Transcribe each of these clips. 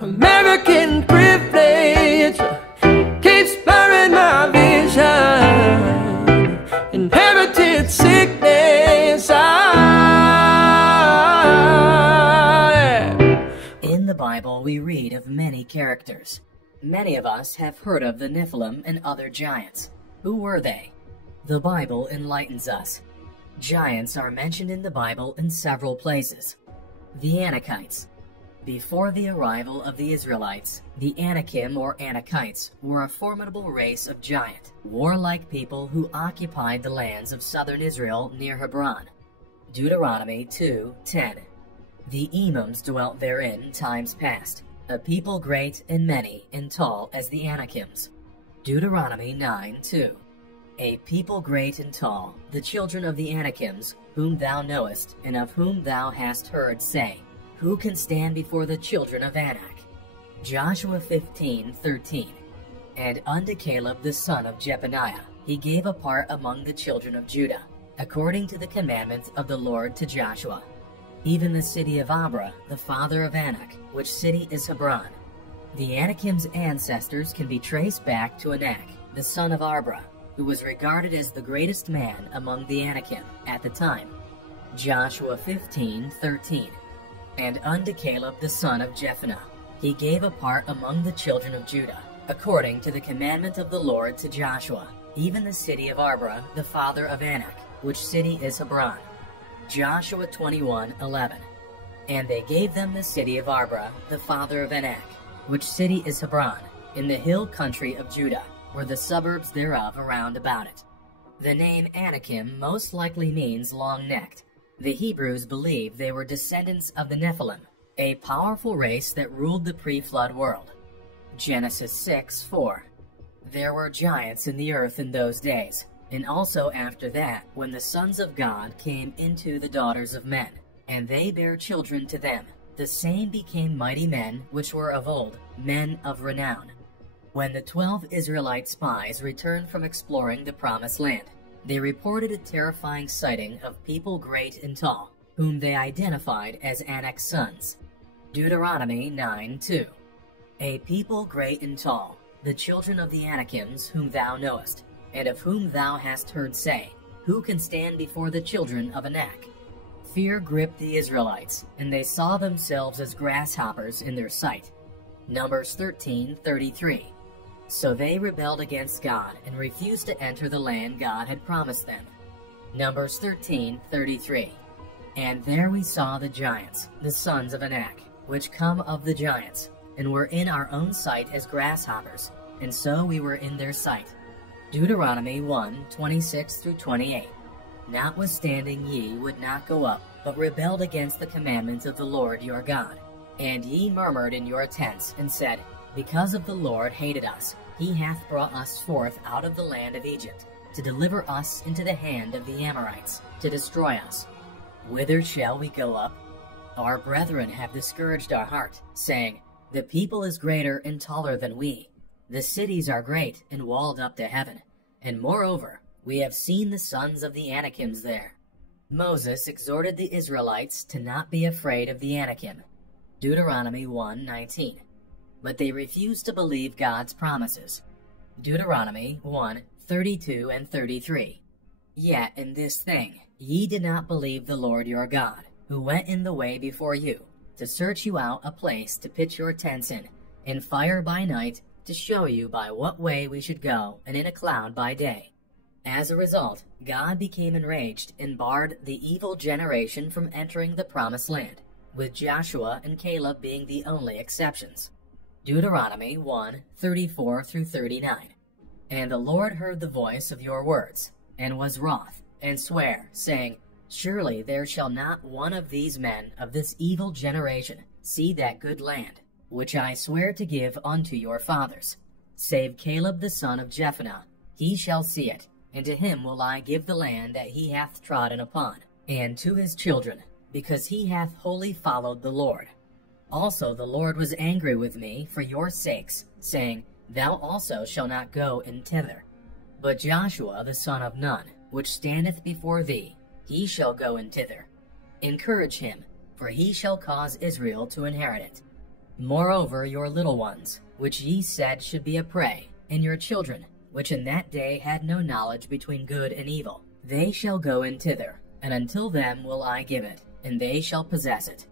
American privilege keeps blurring my vision. Inherited sickness. In the Bible, we read of many characters. Many of us have heard of the Nephilim and other giants. Who were they? The Bible enlightens us. Giants are mentioned in the Bible in several places. The Anakites. Before the arrival of the Israelites, the Anakim or Anakites were a formidable race of giant, warlike people who occupied the lands of southern Israel near Hebron. Deuteronomy 2:10. The Emims dwelt therein times past, a people great and many and tall as the Anakims. Deuteronomy 9:2. A people great and tall, the children of the Anakims, whom thou knowest, and of whom thou hast heard say, who can stand before the children of Anak? Joshua 15:13. And unto Caleb the son of Jephunneh he gave a part among the children of Judah, according to the commandment of the Lord to Joshua. Even the city of Abra, the father of Anak, which city is Hebron. The Anakim's ancestors can be traced back to Anak, the son of Abra, who was regarded as the greatest man among the Anakim at the time. Joshua 15:13. And unto Caleb the son of Jephunneh he gave a part among the children of Judah, according to the commandment of the Lord to Joshua, even the city of Abra, the father of Anak, which city is Hebron. Joshua 21:11. And they gave them the city of Abra, the father of Anak, which city is Hebron, in the hill country of Judah, were the suburbs thereof around about it. The name Anakim most likely means long-necked. The Hebrews believed they were descendants of the Nephilim, a powerful race that ruled the pre-flood world. Genesis 6:4. There were giants in the earth in those days, and also after that, when the sons of God came into the daughters of men, and they bare children to them, the same became mighty men which were of old, men of renown. When the 12 Israelite spies returned from exploring the Promised Land, they reported a terrifying sighting of people great and tall, whom they identified as Anak's sons. Deuteronomy 9:2. A people great and tall, the children of the Anakims whom thou knowest, and of whom thou hast heard say, who can stand before the children of Anak? Fear gripped the Israelites, and they saw themselves as grasshoppers in their sight. Numbers 13:33. So they rebelled against God and refused to enter the land God had promised them. Numbers 13:33. And there we saw the giants, the sons of Anak, which come of the giants, and were in our own sight as grasshoppers, and so we were in their sight. Deuteronomy 1:26-28. Notwithstanding ye would not go up, but rebelled against the commandments of the Lord your God. And ye murmured in your tents, and said, because of the Lord hated us, he hath brought us forth out of the land of Egypt, to deliver us into the hand of the Amorites, to destroy us. Whither shall we go up? Our brethren have discouraged our heart, saying, the people is greater and taller than we. The cities are great and walled up to heaven. And moreover, we have seen the sons of the Anakims there. Moses exhorted the Israelites to not be afraid of the Anakim. Deuteronomy 1:19. But they refused to believe God's promises. Deuteronomy 1:32-33. Yet in this thing ye did not believe the Lord your God, who went in the way before you, to search you out a place to pitch your tents in, and fire by night, to show you by what way we should go, and in a cloud by day. As a result, God became enraged and barred the evil generation from entering the Promised Land, with Joshua and Caleb being the only exceptions. Deuteronomy 1:34-39. And the Lord heard the voice of your words, and was wroth, and sware, saying, surely there shall not one of these men of this evil generation see that good land, which I swear to give unto your fathers, save Caleb the son of Jephunneh. He shall see it, and to him will I give the land that he hath trodden upon, and to his children, because he hath wholly followed the Lord. Also the Lord was angry with me for your sakes, saying, thou also shalt not go in thither. But Joshua the son of Nun, which standeth before thee, he shall go in thither. Encourage him, for he shall cause Israel to inherit it. Moreover, your little ones, which ye said should be a prey, and your children, which in that day had no knowledge between good and evil, they shall go in thither, and until them will I give it, and they shall possess it.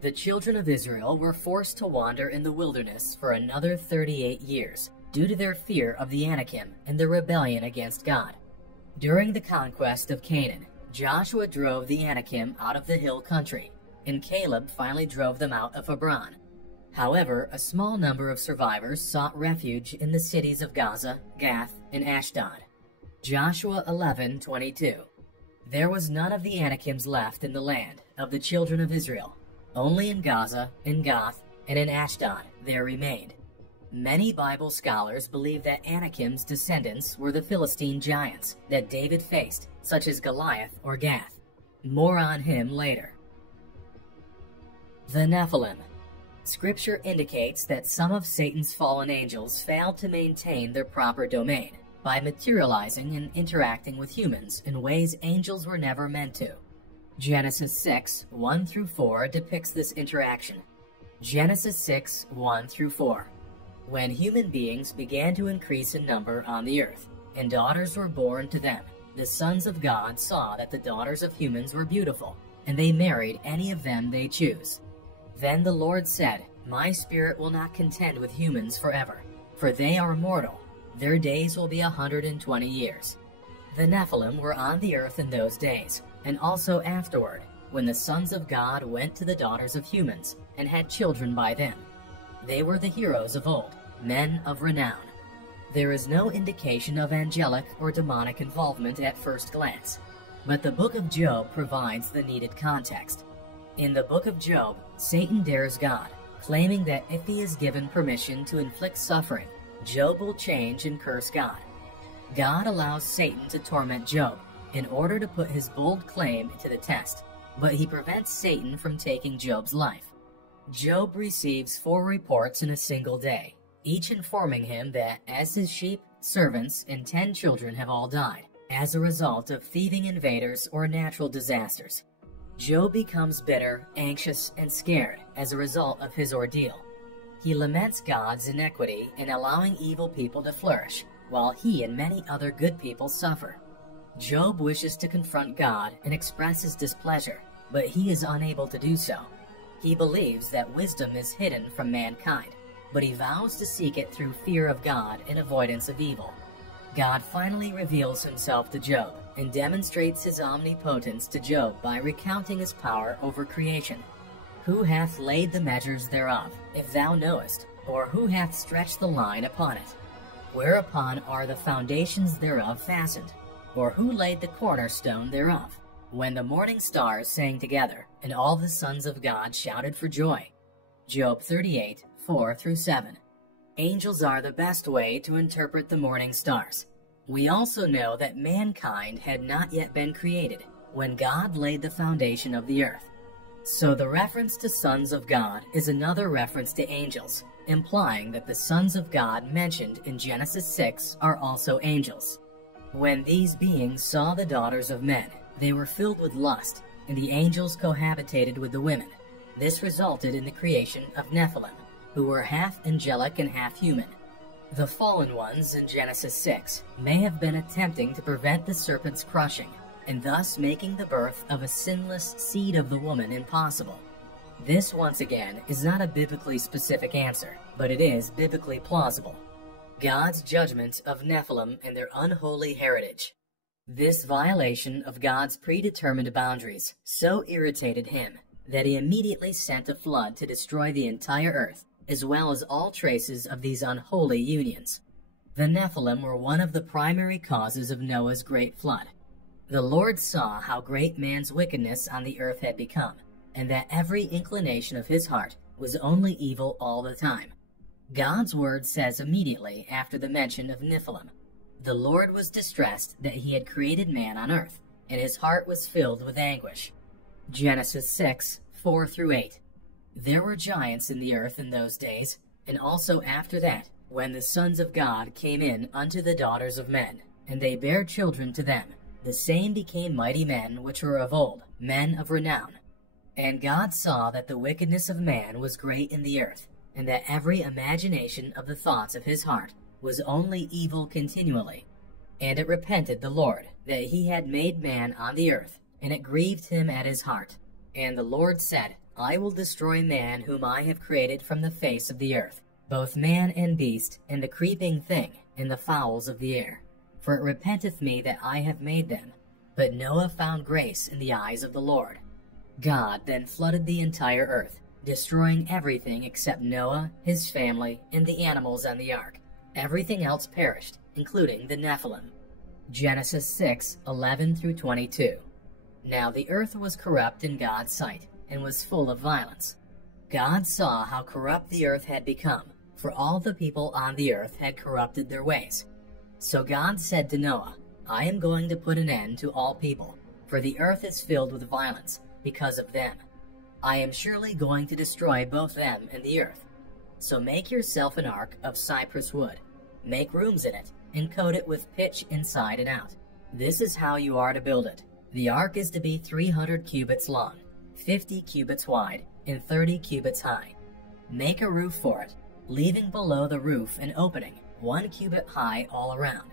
The children of Israel were forced to wander in the wilderness for another 38 years, due to their fear of the Anakim and their rebellion against God. During the conquest of Canaan, Joshua drove the Anakim out of the hill country, and Caleb finally drove them out of Hebron. However, a small number of survivors sought refuge in the cities of Gaza, Gath, and Ashdod. Joshua 11:22. There was none of the Anakims left in the land of the children of Israel. Only in Gaza, in Gath, and in Ashdod there remained. Many Bible scholars believe that Anakim's descendants were the Philistine giants that David faced, such as Goliath or Gath. More on him later. The Nephilim. Scripture indicates that some of Satan's fallen angels failed to maintain their proper domain by materializing and interacting with humans in ways angels were never meant to. Genesis 6:1-4 depicts this interaction. Genesis 6:1-4. When human beings began to increase in number on the earth, and daughters were born to them, the sons of God saw that the daughters of humans were beautiful, and they married any of them they choose. Then the Lord said, My spirit will not contend with humans forever, for they are mortal. Their days will be 120 years. The Nephilim were on the earth in those days, and also afterward, when the sons of God went to the daughters of humans, and had children by them. They were the heroes of old, men of renown. There is no indication of angelic or demonic involvement at first glance, but the book of Job provides the needed context. In the book of Job, Satan dares God, claiming that if he is given permission to inflict suffering, Job will change and curse God. God allows Satan to torment Job in order to put his bold claim to the test, but he prevents Satan from taking Job's life. Job receives 4 reports in a single day, each informing him that as his sheep, servants, and 10 children have all died as a result of thieving invaders or natural disasters. Job becomes bitter, anxious, and scared as a result of his ordeal. He laments God's inequity in allowing evil people to flourish, while he and many other good people suffer. Job wishes to confront God and express his displeasure, but he is unable to do so. He believes that wisdom is hidden from mankind, but he vows to seek it through fear of God and avoidance of evil. God finally reveals himself to Job and demonstrates his omnipotence to Job by recounting his power over creation. Who hath laid the measures thereof, if thou knowest, or who hath stretched the line upon it? Whereupon are the foundations thereof fastened? Or who laid the cornerstone thereof? When the morning stars sang together, and all the sons of God shouted for joy. Job 38:4-7. Angels are the best way to interpret the morning stars. We also know that mankind had not yet been created when God laid the foundation of the earth. So the reference to sons of God is another reference to angels, implying that the sons of God mentioned in Genesis 6 are also angels. When these beings saw the daughters of men, they were filled with lust, and the angels cohabitated with the women. This resulted in the creation of Nephilim, who were half angelic and half human. The fallen ones in Genesis 6 may have been attempting to prevent the serpent's crushing, and thus making the birth of a sinless seed of the woman impossible. This, once again, is not a biblically specific answer, but it is biblically plausible. God's judgment of Nephilim and their unholy heritage. This violation of God's predetermined boundaries so irritated him that he immediately sent a flood to destroy the entire earth, as well as all traces of these unholy unions. The Nephilim were one of the primary causes of Noah's great flood. The Lord saw how great man's wickedness on the earth had become, and that every inclination of his heart was only evil all the time. God's word says immediately after the mention of Nephilim, the Lord was distressed that he had created man on earth, and his heart was filled with anguish. Genesis 6:4-8. There were giants in the earth in those days, and also after that, when the sons of God came in unto the daughters of men, and they bare children to them, the same became mighty men which were of old, men of renown. And God saw that the wickedness of man was great in the earth, and that every imagination of the thoughts of his heart was only evil continually. And it repented the Lord that he had made man on the earth, and it grieved him at his heart. And the Lord said, I will destroy man whom I have created from the face of the earth, both man and beast, and the creeping thing, and the fowls of the air. For it repenteth me that I have made them. But Noah found grace in the eyes of the Lord. God then flooded the entire earth, destroying everything except Noah, his family, and the animals on the ark. Everything else perished, including the Nephilim. Genesis 6:11-22. Now the earth was corrupt in God's sight, and was full of violence. God saw how corrupt the earth had become, for all the people on the earth had corrupted their ways. So God said to Noah, I am going to put an end to all people, for the earth is filled with violence because of them. I am surely going to destroy both them and the earth. So make yourself an ark of cypress wood. Make rooms in it, and coat it with pitch inside and out. This is how you are to build it. The ark is to be 300 cubits long, 50 cubits wide, and 30 cubits high. Make a roof for it, leaving below the roof an opening, 1 cubit high all around.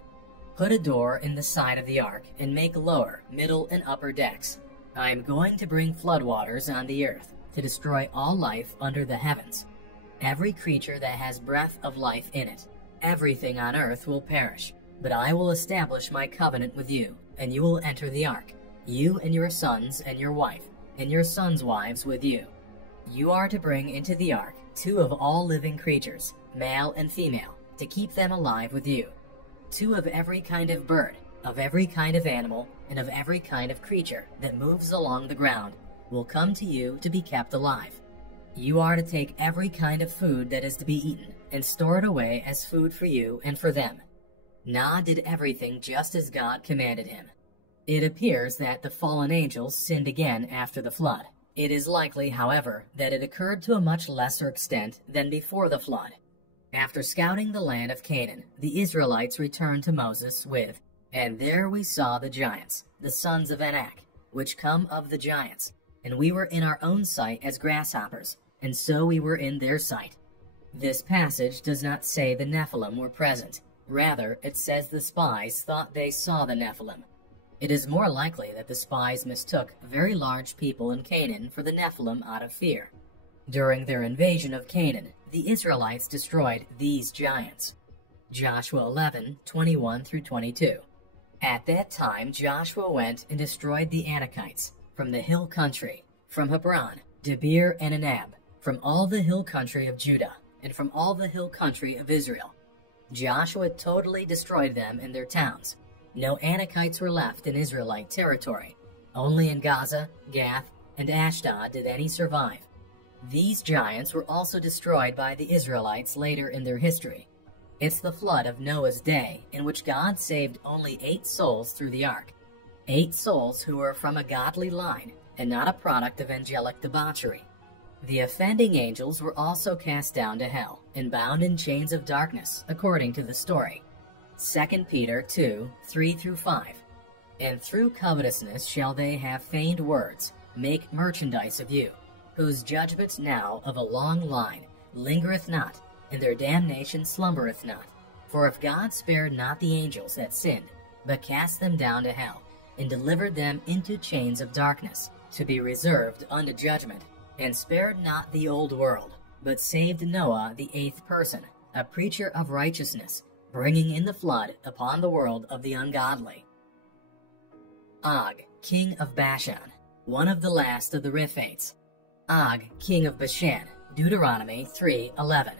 Put a door in the side of the ark, and make lower, middle, and upper decks. I am going to bring floodwaters on the earth, to destroy all life under the heavens. Every creature that has breath of life in it, everything on earth will perish. But I will establish my covenant with you, and you will enter the ark, you and your sons and your wife, and your sons' wives with you. You are to bring into the ark 2 of all living creatures, male and female, to keep them alive with you. 2 of every kind of bird, of every kind of animal, and of every kind of creature that moves along the ground will come to you to be kept alive. You are to take every kind of food that is to be eaten, and store it away as food for you and for them. Noah did everything just as God commanded him. It appears that the fallen angels sinned again after the flood. It is likely, however, that it occurred to a much lesser extent than before the flood. After scouting the land of Canaan, the Israelites returned to Moses with, And there we saw the giants, the sons of Anak, which come of the giants, and we were in our own sight as grasshoppers, and so we were in their sight. This passage does not say the Nephilim were present. Rather, it says the spies thought they saw the Nephilim. It is more likely that the spies mistook very large people in Canaan for the Nephilim out of fear. During their invasion of Canaan, the Israelites destroyed these giants. Joshua 11:21-22. At that time Joshua went and destroyed the Anakites from the hill country, from Hebron, Debir and Anab, from all the hill country of Judah, and from all the hill country of Israel. Joshua totally destroyed them and their towns. No Anakites were left in Israelite territory. Only in Gaza, Gath, and Ashdod did any survive. These giants were also destroyed by the Israelites later in their history. It's the flood of Noah's day, in which God saved only 8 souls through the ark. 8 souls who were from a godly line, and not a product of angelic debauchery. The offending angels were also cast down to hell, and bound in chains of darkness, according to the story. 2 Peter 2:3-5. And through covetousness shall they have feigned words, make merchandise of you, whose judgment now of a long line lingereth not, and their damnation slumbereth not. For if God spared not the angels that sinned, but cast them down to hell, and delivered them into chains of darkness, to be reserved unto judgment, and spared not the old world, but saved Noah the 8th person, a preacher of righteousness, bringing in the flood upon the world of the ungodly. Og, king of Bashan, one of the last of the Riphates. Og, king of Bashan, Deuteronomy 3:11.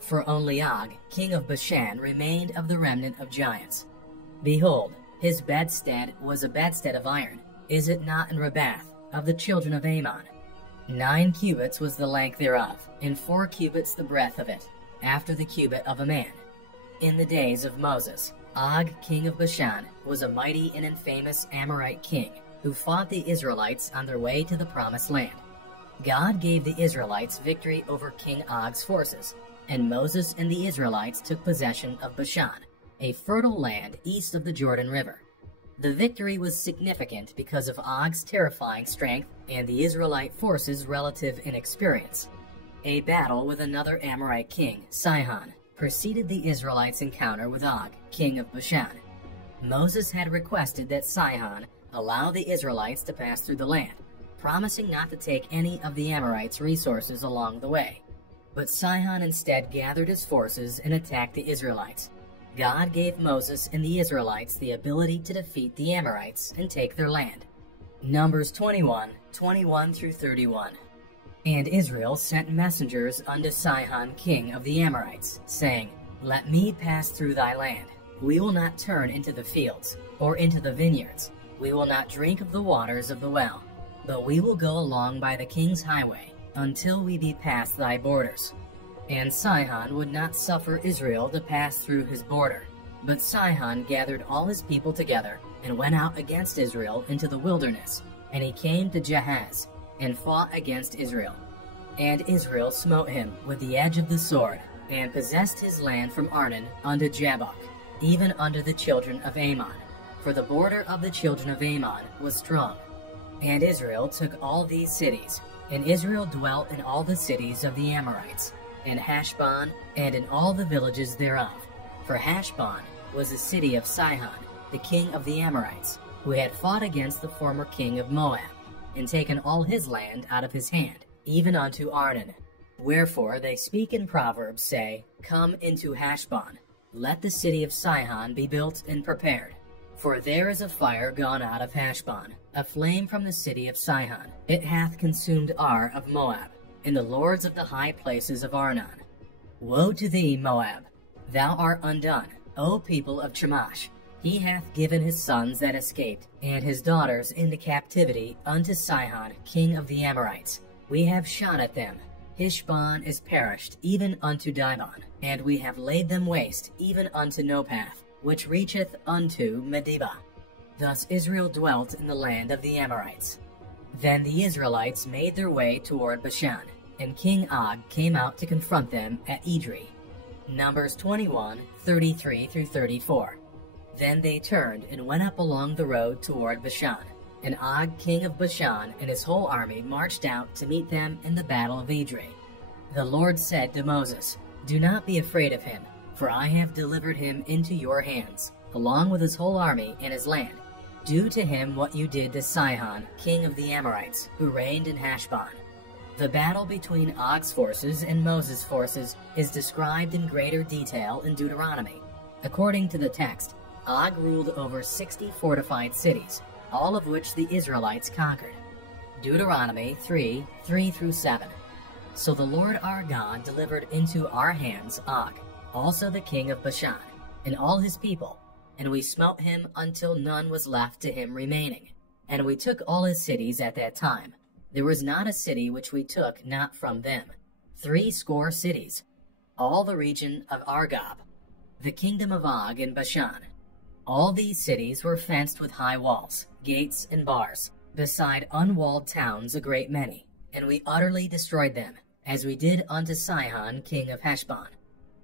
For only Og, king of Bashan, remained of the remnant of giants. Behold, his bedstead was a bedstead of iron, is it not in Rabath, of the children of Ammon? 9 cubits was the length thereof, and 4 cubits the breadth of it, after the cubit of a man. In the days of Moses, Og, king of Bashan, was a mighty and infamous Amorite king, who fought the Israelites on their way to the promised land. God gave the Israelites victory over King Og's forces, and Moses and the Israelites took possession of Bashan, a fertile land east of the Jordan River. The victory was significant because of Og's terrifying strength and the Israelite forces' relative inexperience. A battle with another Amorite king, Sihon, preceded the Israelites' encounter with Og, king of Bashan. Moses had requested that Sihon allow the Israelites to pass through the land, promising not to take any of the Amorites' resources along the way. But Sihon instead gathered his forces and attacked the Israelites. God gave Moses and the Israelites the ability to defeat the Amorites and take their land. Numbers 21:21 through 31. And Israel sent messengers unto Sihon king of the Amorites, saying, Let me pass through thy land. We will not turn into the fields, or into the vineyards. We will not drink of the waters of the well, but we will go along by the king's highway, until we be past thy borders. And Sihon would not suffer Israel to pass through his border. But Sihon gathered all his people together, and went out against Israel into the wilderness. And he came to Jahaz, and fought against Israel. And Israel smote him with the edge of the sword, and possessed his land from Arnon unto Jabbok, even unto the children of Ammon. For the border of the children of Ammon was strong. And Israel took all these cities, and Israel dwelt in all the cities of the Amorites, in Heshbon, and in all the villages thereof. For Heshbon was the city of Sihon, the king of the Amorites, who had fought against the former king of Moab, and taken all his land out of his hand, even unto Arnon. Wherefore they speak in Proverbs, say, Come into Heshbon, let the city of Sihon be built and prepared. For there is a fire gone out of Heshbon, a flame from the city of Sihon. It hath consumed Ar of Moab, and the lords of the high places of Arnon. Woe to thee, Moab! Thou art undone, O people of Chemosh! He hath given his sons that escaped, and his daughters into captivity unto Sihon, king of the Amorites. We have shot at them. Heshbon is perished, even unto Dibon, and we have laid them waste, even unto Nopath, which reacheth unto Medeba. Thus Israel dwelt in the land of the Amorites. Then the Israelites made their way toward Bashan, and King Og came out to confront them at Edrei. Numbers 21:33 through 34. Then they turned and went up along the road toward Bashan. And Og king of Bashan and his whole army marched out to meet them in the battle of Edrei. The Lord said to Moses, Do not be afraid of him, for I have delivered him into your hands, along with his whole army and his land. Do to him what you did to Sihon, king of the Amorites, who reigned in Heshbon. The battle between Og's forces and Moses' forces is described in greater detail in Deuteronomy. According to the text, Og ruled over 60 fortified cities, all of which the Israelites conquered. Deuteronomy 3:3 through 7. So the Lord our God delivered into our hands Og, also the king of Bashan, and all his people, and we smote him until none was left to him remaining. And we took all his cities at that time. There was not a city which we took not from them. 60 cities, all the region of Argob, the kingdom of Og in Bashan. All these cities were fenced with high walls, gates, and bars, beside unwalled towns a great many, and we utterly destroyed them, as we did unto Sihon king of Heshbon,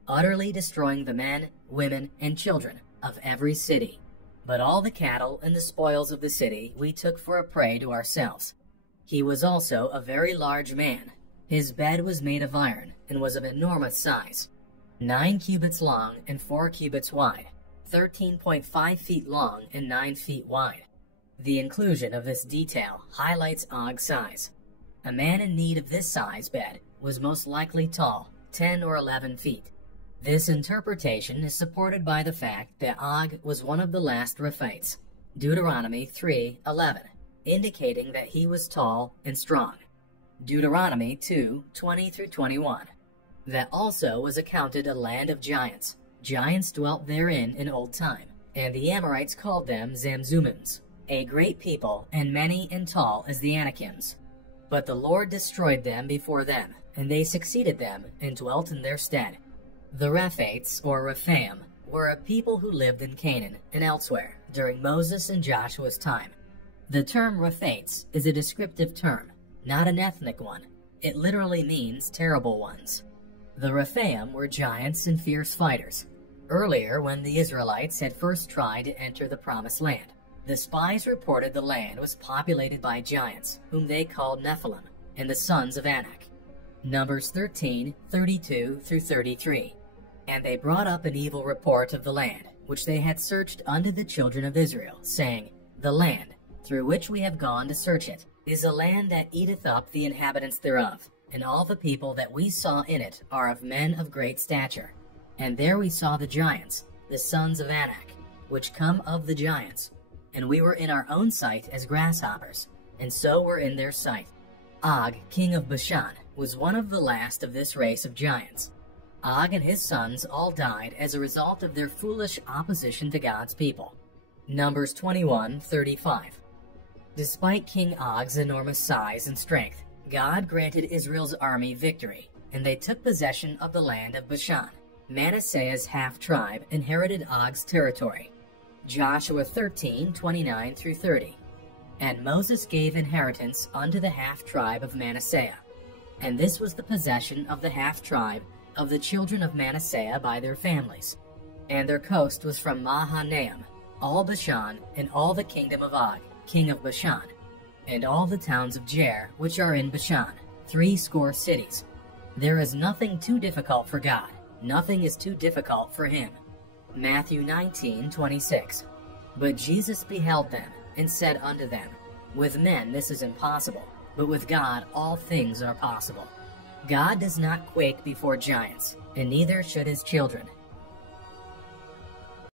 utterly destroying the men, women, and children of every city. But all the cattle and the spoils of the city we took for a prey to ourselves. He was also a very large man. His bed was made of iron, and was of enormous size, 9 cubits long and 4 cubits wide, 13.5 feet long and 9 feet wide. The inclusion of this detail highlights Og's size. A man in need of this size bed was most likely tall, 10 or 11 feet. This interpretation is supported by the fact that Og was one of the last Rephites, Deuteronomy 3:11, indicating that he was tall and strong. Deuteronomy 2:20 through 21. That also was accounted a land of giants. Giants dwelt therein in old time, and the Amorites called them Zamzumims, a great people, and many and tall as the Anakims. But the Lord destroyed them before them, and they succeeded them, and dwelt in their stead. The Rephites, or Rephaim, were a people who lived in Canaan and elsewhere during Moses and Joshua's time. The term Rephites is a descriptive term, not an ethnic one. It literally means terrible ones. The Rephaim were giants and fierce fighters. Earlier, when the Israelites had first tried to enter the Promised Land, the spies reported the land was populated by giants, whom they called Nephilim, and the sons of Anak. Numbers 13:32-33. And they brought up an evil report of the land, which they had searched unto the children of Israel, saying, The land, through which we have gone to search it, is a land that eateth up the inhabitants thereof, and all the people that we saw in it are of men of great stature. And there we saw the giants, the sons of Anak, which come of the giants. And we were in our own sight as grasshoppers, and so were in their sight. Og, king of Bashan, was one of the last of this race of giants. Og and his sons all died as a result of their foolish opposition to God's people. Numbers 21:35. Despite King Og's enormous size and strength, God granted Israel's army victory, and they took possession of the land of Bashan. Manasseh's half-tribe inherited Og's territory. Joshua 13:29-30. And Moses gave inheritance unto the half-tribe of Manasseh. And this was the possession of the half-tribe of the children of Manasseh by their families. And their coast was from Mahanaim, all Bashan, and all the kingdom of Og, king of Bashan, and all the towns of Jair, which are in Bashan, 60 cities. There is nothing too difficult for God, nothing is too difficult for him. Matthew 19:26. But Jesus beheld them, and said unto them, With men this is impossible, but with God all things are possible. God does not quake before giants, and neither should his children.